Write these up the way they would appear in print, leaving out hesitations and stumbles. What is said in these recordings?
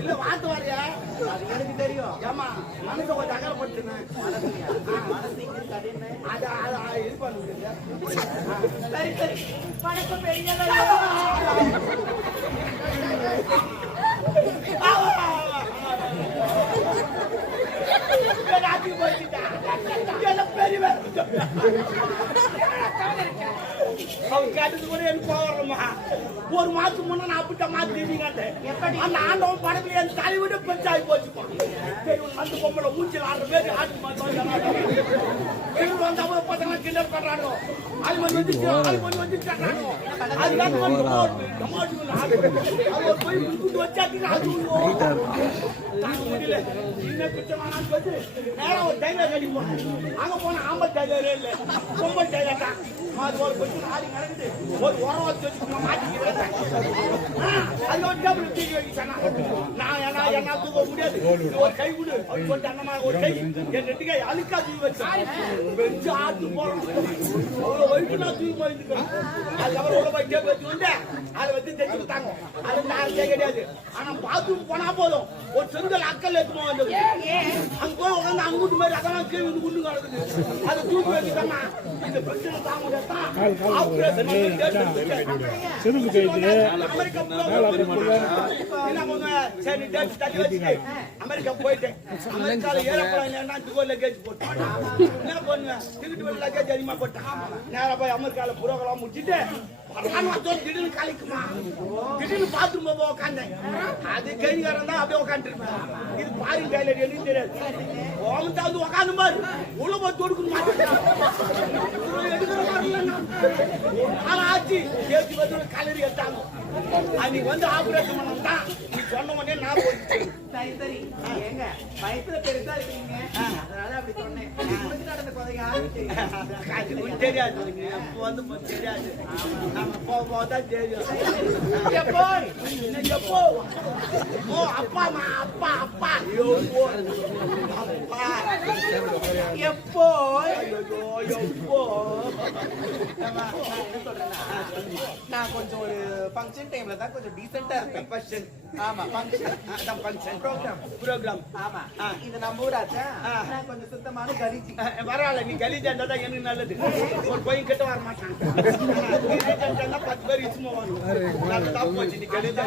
இல்ல வாத்து வாரியா அது எனக்கு தெரியும். ஏமா மனசு கொஞ்சம் அகலப்பட்டுருந்தேன். அது இது பண்ணுங்க. சரி சரி பணக்கம் பெரிய ஒரு மாசம் முன்ன நான் அப்படிட்ட மாத்திட்டீங்க. அந்த ஆண்டவன் படத்துல என் தலைவிட பெருசாகி போச்சுப்பான். அந்த பொம்பளை மூச்சில் ஆடுற பேரு ஆட்டு வந்த பசங்க கிண்டல் பண்றாங்க. அது வந்து நேரம் ஒரு டைலர் கட்டி போனேன். அங்க போன ஆம்பல் டைலரே இல்லை, பொம்பல் டைலர் தான். ஒரு கொஞ்சம் ஆடி நடக்குது. ஒரு உரம் வச்சு மாட்டிக்கிறேன். அது ஒரு டபுள் தூக்கி வைக்கிட்டானா நான் என்ன தூக்க முடியாது. ஒரு கை விடு அவர் கொஞ்சம் அண்ணமா ஒரு கை என் ரெண்டு கை அழுக்கா தூக்கி வச்சேன். வெச்சு ஆட்டு போறோம். அவ்வளோ வயிற்று நான் தூக்கி போயிருக்கேன். அதுக்கப்புறம் உள்ள போய் கேப் வச்சு வந்து அதை வச்சு தைச்சு கொடுத்தாங்க. அது நான் கிடையாது. ஆனா பாத்ரூம் போனா போதும் ஒரு செங்கல் அக்கல் எடுத்துமா வந்தது. அங்க போய் உட்காந்து அங்குட்டு மாதிரி அதெல்லாம் கீழே வந்து குண்டு கிடக்குது. அதை தூக்கி வச்சுட்டானா இந்த பிரச்சனை தாங்க முடியாது. அமெரிக்கா போயிட்டேன். அமெரிக்கால ஏரோப்ளேன் லக்கேஜ் போட்டேன். என்ன பண்ணுவேன், டிக்கெட் லக்கேஜ் அதிகமா போட்டேன். நேரா போய் அமெரிக்கால புரோகிராம் முடிச்சுட்டு திடீர்னு கலைக்குமா திடீர்னு பாத்ரூம் போய் உட்காந்தேன். அது கைகாரன் தான் அப்படியே உட்காந்துருப்பேன். இது பாருங்க டைலர் எனக்கு தெரியாது. வந்து உட்காந்து பாரு உள்ள போய் தொடுக்கணும் எடுக்கிற மாதிரி ஆச்சு. ஏற்றி வந்து கலரி எடுத்தாங்க. அன்னைக்கு வந்து ஆபரேஷன் பண்ணா நீ சொன்ன உடனே நான் போயிடுச்சு. சரி சரி ஏங்க வயசுல பெருசா இருக்கீங்க, அதனால அப்படி சொன்னேன். நடந்த கொதையா தெரியாது. அப்போ வந்து தெரியாது. நம்ம போதான் தெரியும். எப்போ எப்போ ஓ அப்பா அப்பா அப்பா அப்பா எப்போ எப்போ நான் கொஞ்சம் ஒரு ஃபங்க்ஷன் டைம்ல தான் கொஞ்சம் டீசென்ட்டா இருப்பேன். ஃபங்க்ஷன் ஆமா ஃபங்க்ஷன் ஃபங்க்ஷன் ப்ரோக்ராம் ஆமா. இது நம்ம ஊராச்சா, நான் கொஞ்சம் சுத்தமான கலிஜி. பரவாயில்ல, நீ கலிஜா இருந்தா தான் எனக்கு நல்லது. ஒரு பையன் கிட்ட வர மாட்டான். 10 பேர் இச்சுமா வரும். தப்பு வச்சு நீ கலிஜா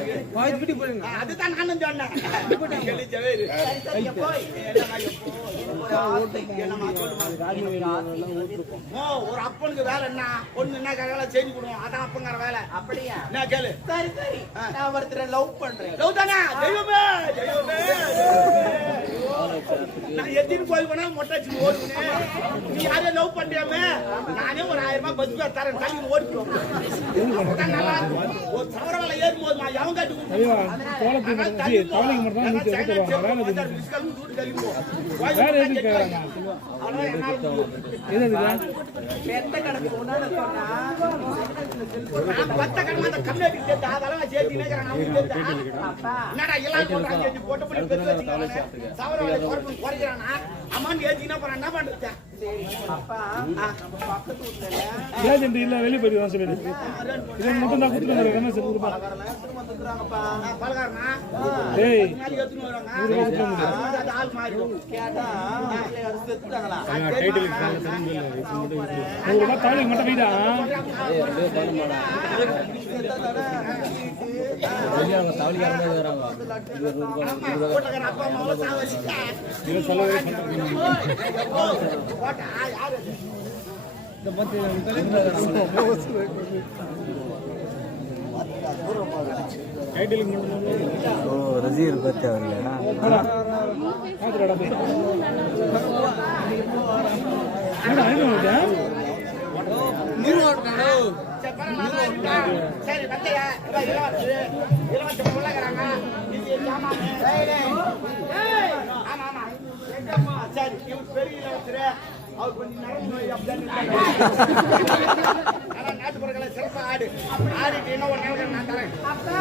அதுதான் நானும் சொன்னேன். கலிஜாவே ஒரு அப்பனுக்கு வேலை என்ன பொண்ணு என்ன வேலை செஞ்சு கொடுவோம். அதான் அப்பங்கிற வேலை. அப்படியா? நான் கேளு. சரி சரி நான் ஒருத்தரை லவ் பண்றேன். லவ் தானே? தெய்வமே தெய்வமே. நான் எத்தனை கோயில் போனா மொட்டாச்சு ஓடுவேன். நீ யாரையும் லவ் பண்றியாமே நானே ஒரு 1000 ரூபாய் பஸ் பேர் தரேன். தள்ளி ஓடிப்போம். நல்லா ஒரு சவர வேலை ஏறும் போது எவன் காட்டு அம்மான்னு ஏத்தினா என்ன பண்றது? இல்ல வெளியே போய் சொல்லிடு. இதை மட்டும் தான் கொடுத்துருங்க. தாலி மட்டும் வீடா ரஜீர் பத்தி மாத்திரடா ஏடா ஐநூறு வருதா சரி பத்தையா இலவச உள்ளகிறாங்க இது சாமானு ஆமா ஆமா எங்கம்மா சரி இவன் பெரிய இலவசரு அவர் கொஞ்சம் நரம்பு நோய் அப்படின்னு ஆனா நாட்டுப்புறங்களை சிறப்பா ஆடு ஆடிட்டு என்ன ஒண்ணு நான் தரேன் அப்பா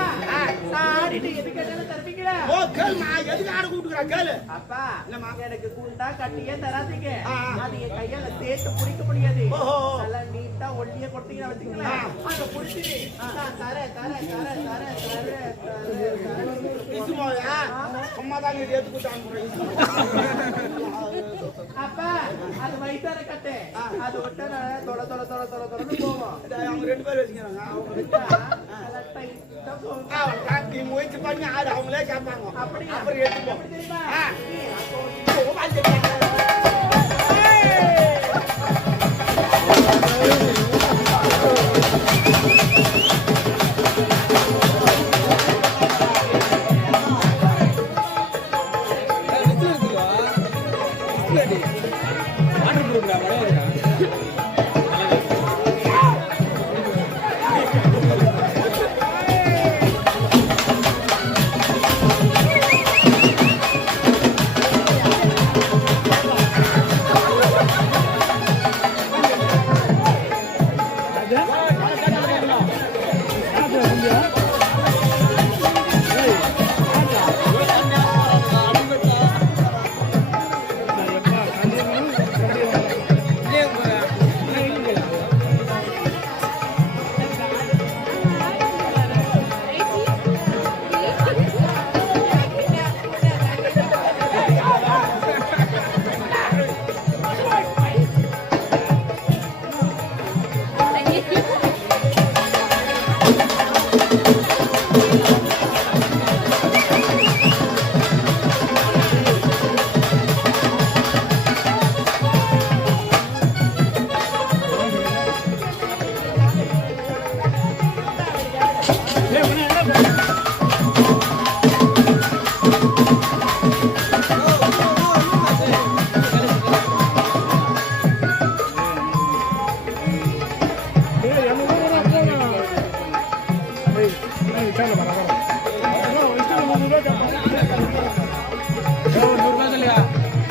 நான் ஆடிட்டு எது கேட்டாலும் தருவீங்களா? ஓ கேளு நான் எதுக்கு ஆட கூப்பிட்டுக்கிறேன் கேளு அப்பா இல்லம்மா எனக்கு கூண்டா கட்டியே தராதீங்க. அது என் கையால சேர்த்து பிடிக்க முடியாது. நல்லா நீட்டா ஒல்லியா கொடுத்தீங்கன்னா வச்சுக்கலாம். அத புடிச்சிட்டு தரேன் சும்மா தான் எடுத்து கொடுத்தாங்க. அப்பா அது வயிற்றார கட்டு அது ஒட்ட தொலை தொலை தொலை தொலை தொலைன்னு போவோம். அவங்க 2 பேர் வச்சுக்கிறாங்க. அவங்க விட்டா அதை டைட்டா போகும். நீ முயற்சி பண்ணி ஆடு அவங்களே கேட்பாங்க. அப்படியா? அப்புறம் எடுத்துப்போம். தெரியுமா?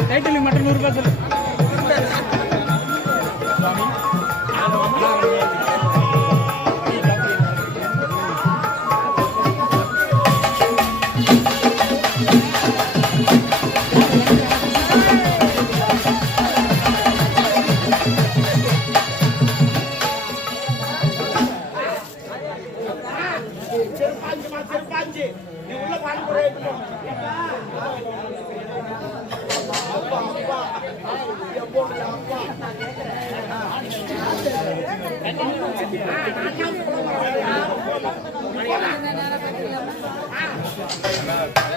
டைட்டில் மட்டும் 100 ரூபாய் சொல்லு. செருப்பாஞ்சு நீ உள்ள பாடுற அப்பா